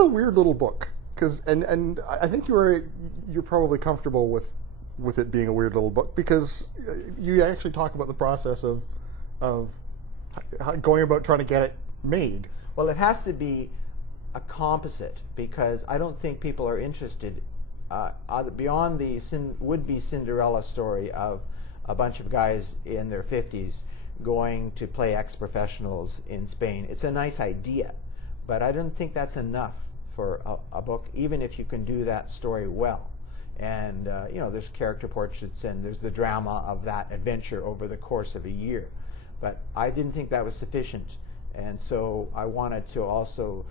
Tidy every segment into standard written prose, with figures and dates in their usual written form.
a weird little book, and I think you're probably comfortable with it being a weird little book because you actually talk about the process of going about trying to get it made. Well, it has to be a composite because I don't think people are interested beyond the would-be Cinderella story of a bunch of guys in their 50s going to play ex-professionals in Spain. It's a nice idea, but I don't think that's enough for a book, even if you can do that story well. And there's character portraits and there's the drama of that adventure over the course of a year. But I didn't think that was sufficient, and so I wanted to also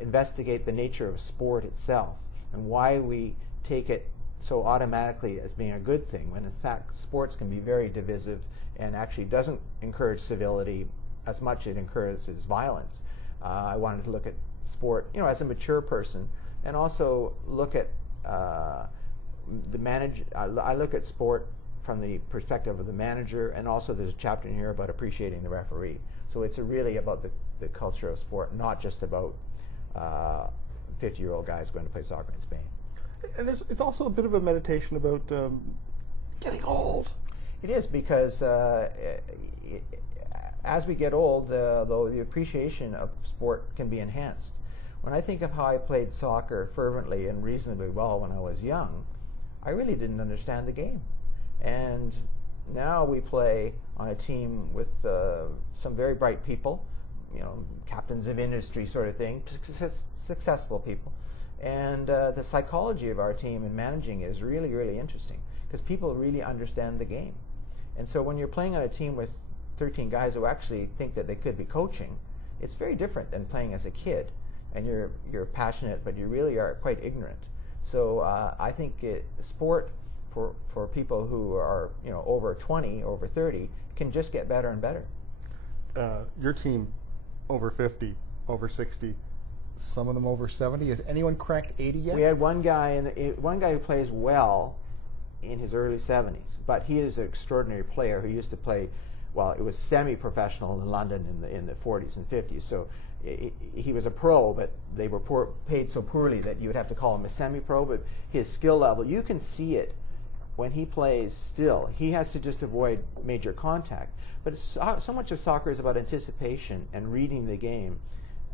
investigate the nature of sport itself and why we take it so automatically as being a good thing, when in fact sports can be very divisive and actually doesn't encourage civility as much as it encourages violence. I wanted to look at sport, as a mature person, and also look at I look at sport from the perspective of the manager, and also there's a chapter in here about appreciating the referee. So it's really about the culture of sport, not just about 50-year-old guys going to play soccer in Spain. And it's also a bit of a meditation about getting old. It is, because as we get old, though, the appreciation of sport can be enhanced. When I think of how I played soccer fervently and reasonably well when I was young, I really didn't understand the game. And now we play on a team with some very bright people, captains of industry sort of thing, successful people. And the psychology of our team in managing is really, really interesting because people really understand the game. And so when you're playing on a team with 13 guys who actually think that they could be coaching, it's very different than playing as a kid. And you're passionate, but you really are quite ignorant. So I think sport for people who are over 20, over 30, can just get better and better. Your team, over 50, over 60, some of them over 70. Has anyone cracked 80 yet? We had one guy who plays well in his early 70s, but he is an extraordinary player who used to play. Well, it was semi-professional in London in the 40s and 50s. So he was a pro, but they were paid so poorly that you would have to call him a semi-pro. But his skill level, you can see it when he plays still. He has to just avoid major contact. But so much of soccer is about anticipation and reading the game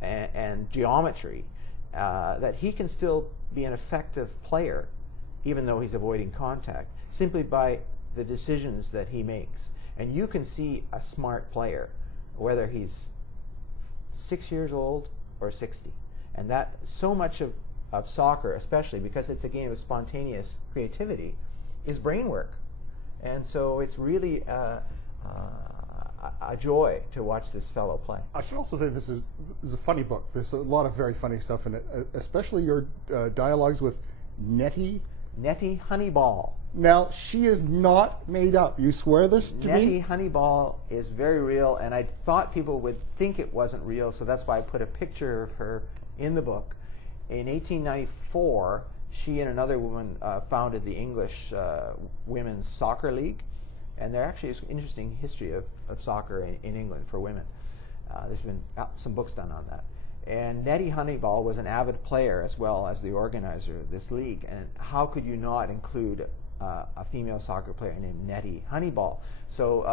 and geometry that he can still be an effective player, even though he's avoiding contact, simply by the decisions that he makes. And you can see a smart player, whether he's 6 years old or 60. And that so much of soccer, especially because it's a game of spontaneous creativity, is brain work. And so it's really a joy to watch this fellow play. I should also say this is a funny book. There's a lot of very funny stuff in it, especially your dialogues with Nettie Honeyball. Now, she is not made up. You swear this to me? Nettie Honeyball is very real, and I thought people would think it wasn't real, so that's why I put a picture of her in the book. In 1894, she and another woman founded the English Women's Soccer League, and there actually is an interesting history of soccer in England for women. There's been some books done on that. And Nettie Honeyball was an avid player as well as the organizer of this league. And how could you not include a female soccer player named Nettie Honeyball? So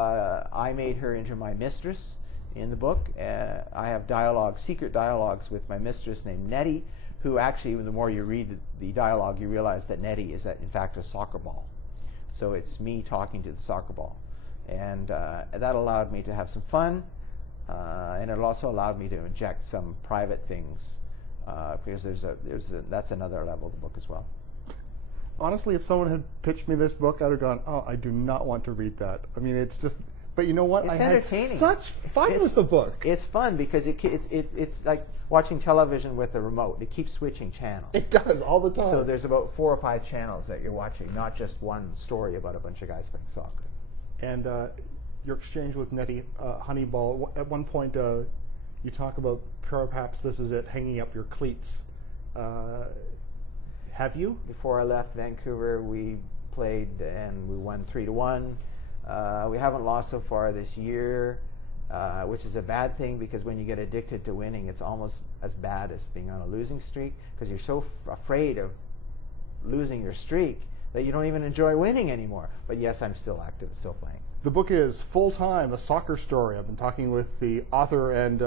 I made her into my mistress in the book. I have secret dialogues with my mistress named Nettie, who actually, the more you read the dialogue, you realize that Nettie is in fact a soccer ball. So it's me talking to the soccer ball. And that allowed me to have some fun. And it also allowed me to inject some private things because that's another level of the book as well. Honestly, if someone had pitched me this book, I'd have gone, "Oh, I do not want to read that." I mean, it's just. But you know what? It's entertaining. Had such fun with the book. It's fun because it's like watching television with a remote. It keeps switching channels. It does all the time. So there's about 4 or 5 channels that you're watching, not just one story about a bunch of guys playing soccer. And your exchange with Nettie Honeyball, at one point you talk about perhaps this is it, hanging up your cleats. Have you? Before I left Vancouver, we played and we won 3-1. We haven't lost so far this year. which is a bad thing because when you get addicted to winning, it's almost as bad as being on a losing streak because you're so afraid of losing your streak that you don't even enjoy winning anymore. But yes, I'm still active, still playing. The book is Full Time, a soccer story. I've been talking with the author and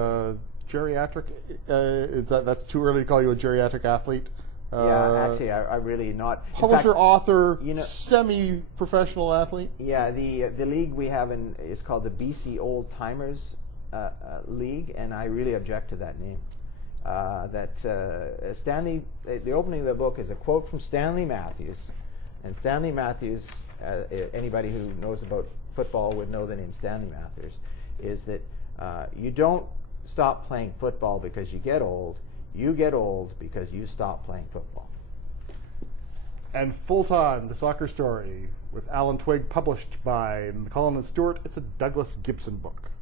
geriatric. That's too early to call you a geriatric athlete. Yeah, actually, I really not. Publisher, fact, author, semi-professional athlete. Yeah, the league we have is called the BC Old Timers League, and I really object to that name. Stanley, the opening of the book is a quote from Stanley Matthews, and Stanley Matthews, anybody who knows about football would know the name Stanley Matthews, is that you don't stop playing football because you get old. You get old because you stop playing football. And Full Time, the soccer story, with Alan Twigg, published by McCullen and Stewart. It's a Douglas Gibson book.